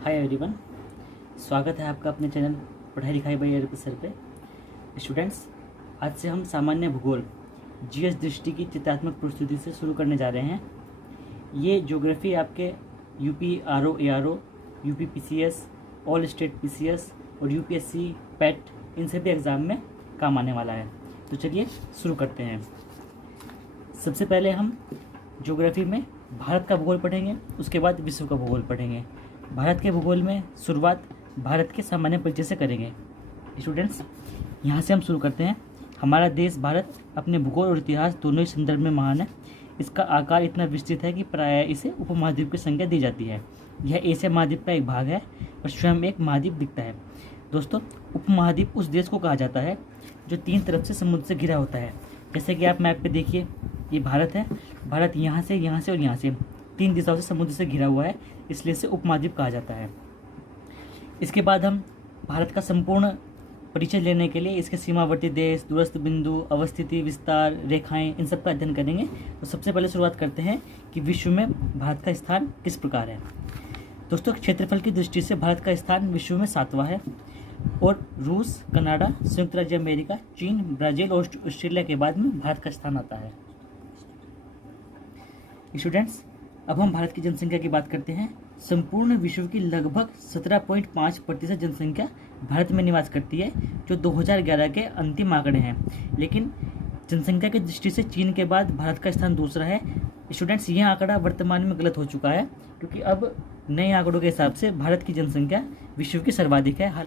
Hi everyone, स्वागत है आपका अपने चैनल पढ़ाई लिखाई बाई अरब सर पे। स्टूडेंट्स, आज से हम सामान्य भूगोल जीएस दृष्टि की चित्रात्मक प्रस्तुति से शुरू करने जा रहे हैं। ये ज्योग्राफी आपके UP RO ARO, UP PCS, all state PCS और यूपीएससी पैट, इन सभी एग्ज़ाम में काम आने वाला है। तो चलिए शुरू करते हैं। सबसे पहले हम ज्योग्राफी में भारत का भूगोल पढ़ेंगे, उसके बाद विश्व का भूगोल पढ़ेंगे। भारत के भूगोल में शुरुआत भारत के सामान्य परिचय से करेंगे। स्टूडेंट्स, यहाँ से हम शुरू करते हैं। हमारा देश भारत अपने भूगोल और इतिहास दोनों ही संदर्भ में महान है। इसका आकार इतना विस्तृत है कि प्रायः इसे उपमहाद्वीप की संज्ञा दी जाती है। यह एशिया महाद्वीप का एक भाग है और स्वयं एक महाद्वीप दिखता है। दोस्तों, उपमहाद्वीप उस देश को कहा जाता है जो 3 तरफ से समुद्र से घिरा होता है। जैसे कि आप मैप पे देखिए, ये भारत है। भारत यहाँ से और यहाँ से 3 दिशाओं से समुद्र से घिरा हुआ है, इसलिए इसे उपमहाद्वीप कहा जाता है। इसके बाद हम भारत का संपूर्ण परिचय लेने के लिए इसके सीमावर्ती देश, दूरस्थ बिंदु, अवस्थिति, विस्तार, रेखाएं, इन सब का अध्ययन करेंगे। तो सबसे पहले शुरुआत करते हैं कि विश्व में भारत का स्थान किस प्रकार है। दोस्तों, क्षेत्रफल की दृष्टि से भारत का स्थान विश्व में 7वां है और रूस, कनाडा, संयुक्त राज्य अमेरिका, चीन, ब्राज़ील और ऑस्ट्रेलिया के बाद में भारत का स्थान आता है। स्टूडेंट्स, अब हम भारत की जनसंख्या की बात करते हैं। संपूर्ण विश्व की लगभग 17.5% जनसंख्या भारत में निवास करती है, जो 2011 के अंतिम आंकड़े हैं। लेकिन जनसंख्या की दृष्टि से चीन के बाद भारत का स्थान दूसरा है। स्टूडेंट्स, यह आंकड़ा वर्तमान में गलत हो चुका है, क्योंकि अब नए आंकड़ों के हिसाब से भारत की जनसंख्या विश्व की सर्वाधिक है।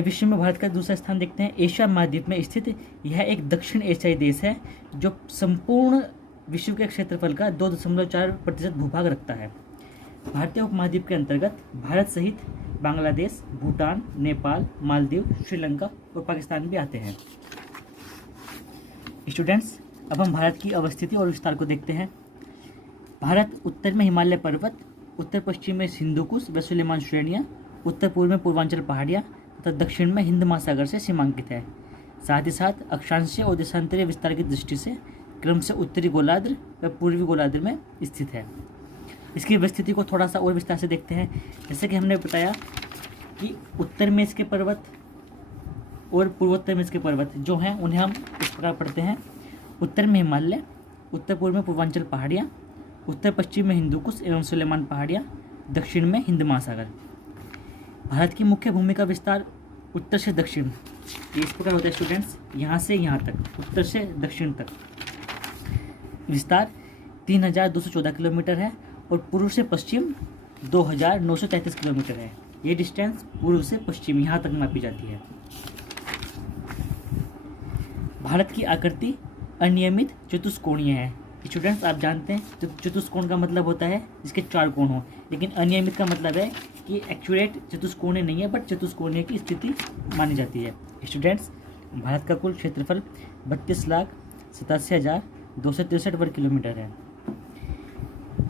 विश्व में भारत का दूसरा स्थान देखते हैं। एशिया महाद्वीप में स्थित यह एक दक्षिण एशियाई देश है जो संपूर्ण विश्व के क्षेत्रफल का 2.4% भूभाग रखता है। भारतीय उपमहाद्वीप के अंतर्गत भारत सहित बांग्लादेश, भूटान, नेपाल, मालदीव, श्रीलंका और पाकिस्तान भी आते हैं। स्टूडेंट्स, अब हम भारत की अवस्थिति और विस्तार को देखते हैं। भारत उत्तर में हिमालय पर्वत, उत्तर पश्चिम में हिंदू कुश व सुलेमान श्रेणियाँ, उत्तर पूर्व में पूर्वांचल पहाड़ियाँ तथा दक्षिण में हिंद महासागर से सीमांकित है। साथ ही साथ अक्षांशीय और देशांतरीय विस्तार की दृष्टि से क्रम से उत्तरी गोलार्ध व पूर्वी गोलार्ध में स्थित है। इसकी विस्तृति को थोड़ा सा और विस्तार से देखते हैं। जैसे कि हमने बताया कि उत्तर में इसके पर्वत और पूर्वोत्तर में इसके पर्वत जो हैं उन्हें हम इस प्रकार पढ़ते हैं। उत्तर में हिमालय, उत्तर पूर्व में पूर्वांचल पहाड़ियाँ, उत्तर पश्चिम में हिंदू कुश एवं सुलेमान पहाड़ियाँ, दक्षिण में हिंद महासागर। भारत की मुख्य भूमि का विस्तार उत्तर से दक्षिण इस प्रकार होता है। स्टूडेंट्स, यहाँ से यहाँ तक, उत्तर से दक्षिण तक विस्तार 3214 किलोमीटर है और पूर्व से पश्चिम 2933 किलोमीटर है। ये डिस्टेंस पूर्व से पश्चिम यहाँ तक मापी जाती है। भारत की आकृति अनियमित चतुष्कोणीय है। स्टूडेंट्स, आप जानते हैं चतुष्कोण का मतलब होता है जिसके 4 कोण हो, लेकिन अनियमित का मतलब है कि एक्यूरेट चतुष्कोणीय नहीं है, बट चतुष्कोणीय की स्थिति मानी जाती है। स्टूडेंट्स, भारत का कुल क्षेत्रफल 32,87,263 वर्ग किलोमीटर है।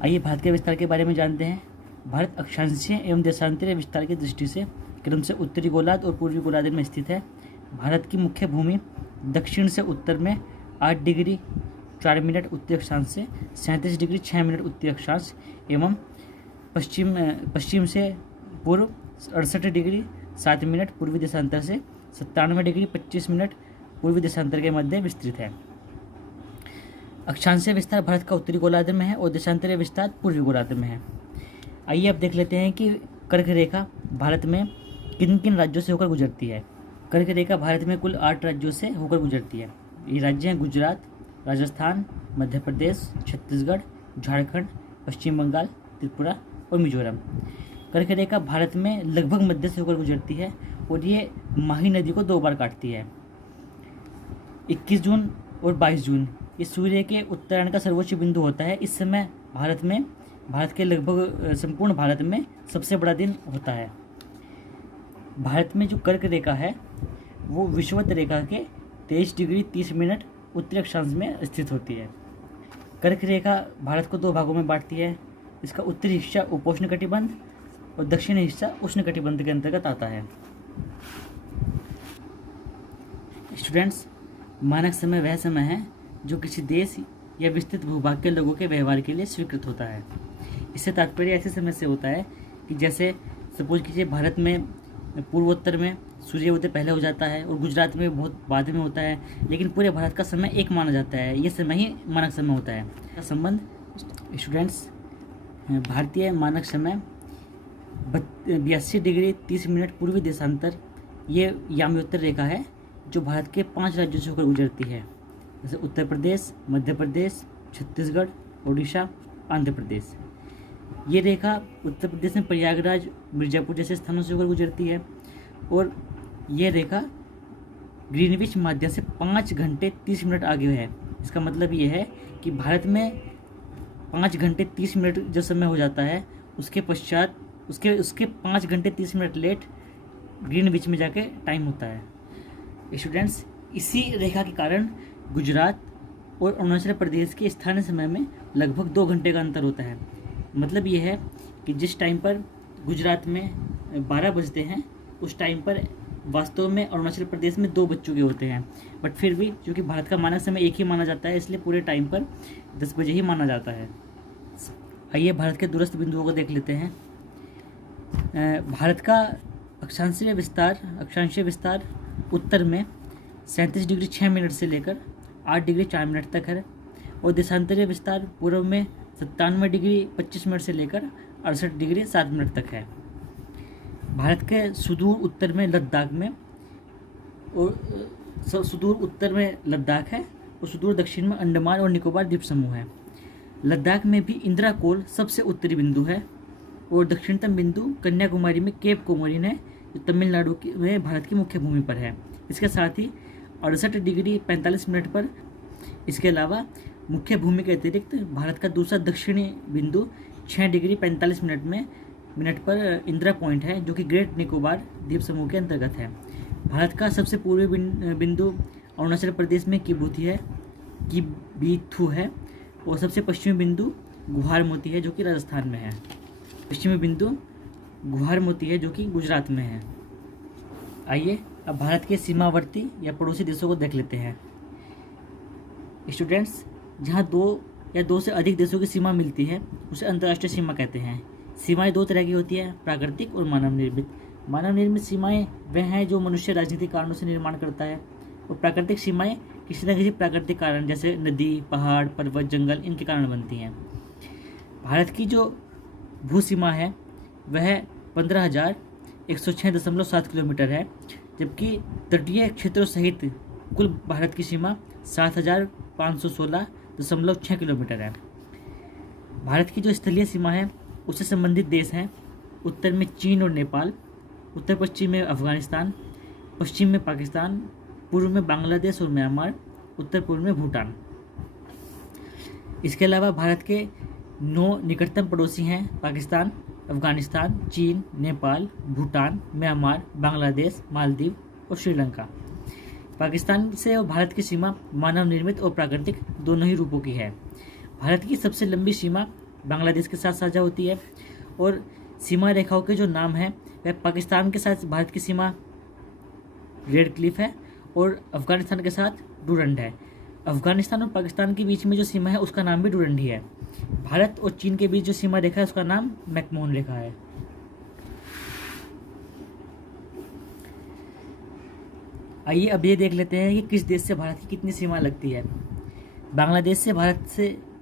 आइए भारत के विस्तार के बारे में जानते हैं। भारत अक्षांशीय एवं देशांतरीय विस्तार की दृष्टि से क्रम से उत्तरी गोलार्ध और पूर्वी गोलार्ध में स्थित है। भारत की मुख्य भूमि दक्षिण से उत्तर में 8 डिग्री 4 मिनट उत्तरी अक्षांश से 37 डिग्री 6 मिनट उत्तरी अक्षांश एवं पश्चिम से पूर्व 68 डिग्री 7 मिनट पूर्वी देशांतर से 97 डिग्री 25 मिनट पूर्वी देशांतर के मध्य विस्तृत है। अक्षांशीय विस्तार भारत का उत्तरी गोलार्ध में है और देशांतरीय विस्तार पूर्वी गोलार्ध में है। आइए अब देख लेते हैं कि कर्क रेखा भारत में किन किन राज्यों से होकर गुजरती है। कर्क रेखा भारत में कुल 8 राज्यों से होकर गुजरती है। ये राज्य हैं गुजरात, राजस्थान, मध्य प्रदेश, छत्तीसगढ़, झारखंड, पश्चिम बंगाल, त्रिपुरा और मिजोरम। कर्क रेखा भारत में लगभग मध्य से होकर गुजरती है और ये माही नदी को 2 बार काटती है। 21 जून और 22 जून ये सूर्य के उत्तरायण का सर्वोच्च बिंदु होता है। इस समय भारत के लगभग संपूर्ण भारत में सबसे बड़ा दिन होता है। भारत में जो कर्क रेखा है वो विषुवत रेखा के 23 डिग्री 30 मिनट उत्तरी अक्षांश में स्थित होती है। कर्क रेखा भारत को 2 भागों में बांटती है। इसका उत्तरी हिस्सा उपोष्णकटिबंध और दक्षिणी हिस्सा उष्णकटिबंध के अंतर्गत आता है। स्टूडेंट्स, मानक समय वह समय है जो किसी देश या विस्तृत भूभाग के लोगों के व्यवहार के लिए स्वीकृत होता है। इससे तात्पर्य ऐसे समय से होता है कि जैसे सपोज कीजिए भारत में पूर्वोत्तर में सूर्योदय पहले हो जाता है और गुजरात में बहुत बाद में होता है, लेकिन पूरे भारत का समय एक माना जाता है। ये समय ही मानक समय होता है। का संबंध स्टूडेंट्स, भारतीय मानक समय 82 डिग्री 30 मिनट पूर्वी देशांतर, ये याम्योत्तर रेखा है जो भारत के 5 राज्यों से होकर गुजरती है, जैसे उत्तर प्रदेश, मध्य प्रदेश, छत्तीसगढ़, उड़ीसा, आंध्र प्रदेश। ये रेखा उत्तर प्रदेश में प्रयागराज, मिर्ज़ापुर जैसे स्थानों से होकर गुजरती है और ये रेखा ग्रीनविच माध्यम से 5 घंटे 30 मिनट आगे है। इसका मतलब ये है कि भारत में 5 घंटे 30 मिनट जो समय हो जाता है, उसके पश्चात उसके 5 घंटे 30 मिनट लेट ग्रीनविच में जाके टाइम होता है। स्टूडेंट्स, इसी रेखा के कारण गुजरात और अरुणाचल प्रदेश के स्थानीय समय में लगभग 2 घंटे का अंतर होता है। मतलब ये है कि जिस टाइम पर गुजरात में 12 बजते हैं, उस टाइम पर वास्तव में अरुणाचल प्रदेश में 2 बज चुके होते हैं। बट फिर भी क्योंकि भारत का मानक समय एक ही माना जाता है, इसलिए पूरे टाइम पर 10 बजे ही माना जाता है। आइए भारत के दूरस्थ बिंदुओं को देख लेते हैं। भारत का अक्षांशीय विस्तार उत्तर में 37 डिग्री 6 मिनट से लेकर 8 डिग्री 4 मिनट तक है और देशांतरीय विस्तार पूर्व में 97 डिग्री 25 मिनट से लेकर 68 डिग्री 7 मिनट तक है। भारत के सुदूर उत्तर में लद्दाख है और सुदूर दक्षिण में अंडमान और निकोबार द्वीप समूह है। लद्दाख में भी इंदिरा कोल सबसे उत्तरी बिंदु है और दक्षिणतम बिंदु कन्याकुमारी में केप कोमोरिन है, जो तमिलनाडु में भारत की मुख्य भूमि पर है। इसके साथ ही 68 डिग्री 45 मिनट पर इसके अलावा मुख्य भूमि के अतिरिक्त भारत का दूसरा दक्षिणी बिंदु 6 डिग्री 45 मिनट पर इंदिरा पॉइंट है, जो कि ग्रेट निकोबार द्वीप समूह के अंतर्गत है। भारत का सबसे पूर्वी बिंदु अरुणाचल प्रदेश में किबीथू है और सबसे पश्चिमी बिंदु गुहारमोती है, जो कि राजस्थान में है। पश्चिमी बिंदु गुहारमोती है, जो कि गुजरात में है। आइए अब भारत के सीमावर्ती या पड़ोसी देशों को देख लेते हैं। स्टूडेंट्स, जहाँ 2 से अधिक देशों की सीमा मिलती है, उसे अंतर्राष्ट्रीय सीमा कहते हैं। सीमाएं 2 तरह की होती है, प्राकृतिक और मानव निर्मित। मानव निर्मित सीमाएं वह हैं जो मनुष्य राजनीतिक कारणों से निर्माण करता है, और प्राकृतिक सीमाएं किसी न किसी प्राकृतिक कारण जैसे नदी, पहाड़, पर्वत, जंगल, इनके कारण बनती हैं। भारत की जो भू सीमा है वह 15,106.7 किलोमीटर है, जबकि तटीय क्षेत्रों सहित कुल भारत की सीमा 7,516.6 किलोमीटर है। भारत की जो स्थलीय सीमा है उससे संबंधित देश हैं उत्तर में चीन और नेपाल, उत्तर पश्चिम में अफगानिस्तान, पश्चिम में पाकिस्तान, पूर्व में बांग्लादेश और म्यांमार, उत्तर पूर्व में भूटान। इसके अलावा भारत के 9 निकटतम पड़ोसी हैं पाकिस्तान, अफगानिस्तान, चीन, नेपाल, भूटान, म्यांमार, बांग्लादेश, मालदीव और श्रीलंका। पाकिस्तान से और भारत की सीमा मानव निर्मित और प्राकृतिक दोनों ही रूपों की है। भारत की सबसे लंबी सीमा बांग्लादेश के साथ साझा होती है और सीमा रेखाओं के जो नाम हैं वह पाकिस्तान के साथ भारत की सीमा रेड क्लिफ है और अफगानिस्तान के साथ डूरंड है। अफगानिस्तान और पाकिस्तान के बीच में जो सीमा है उसका नाम भी डूरंड ही है। भारत और चीन के बीच जो सीमा रेखा है उसका नाम मैकमोहन रेखा है। आइए अब ये देख लेते हैं कि किस देश से भारत की कितनी सीमा लगती है।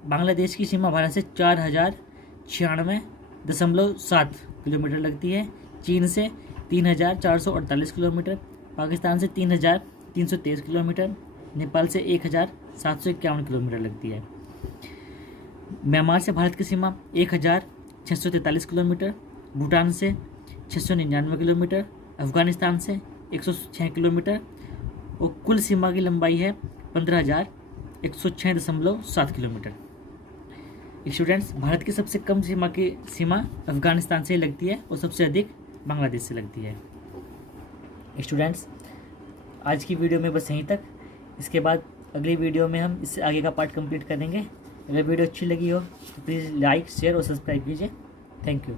बांग्लादेश की सीमा भारत से 4,096.7 किलोमीटर लगती है। चीन से 3,448 किलोमीटर, पाकिस्तान से 3,323 किलोमीटर, नेपाल से 1,751 किलोमीटर लगती है। म्यांमार से भारत की सीमा 1,643 किलोमीटर, भूटान से 699 किलोमीटर, अफगानिस्तान से 106 किलोमीटर और कुल सीमा की लंबाई है 15,106.7 किलोमीटर। स्टूडेंट्स, भारत की सबसे कम सीमा अफगानिस्तान से लगती है और सबसे अधिक बांग्लादेश से लगती है। स्टूडेंट्स, आज की वीडियो में बस यहीं तक। इसके बाद अगली वीडियो में हम इससे आगे का पार्ट कंप्लीट करेंगे। अगर वीडियो अच्छी लगी हो तो प्लीज़ लाइक, शेयर और सब्सक्राइब कीजिए। Thank you.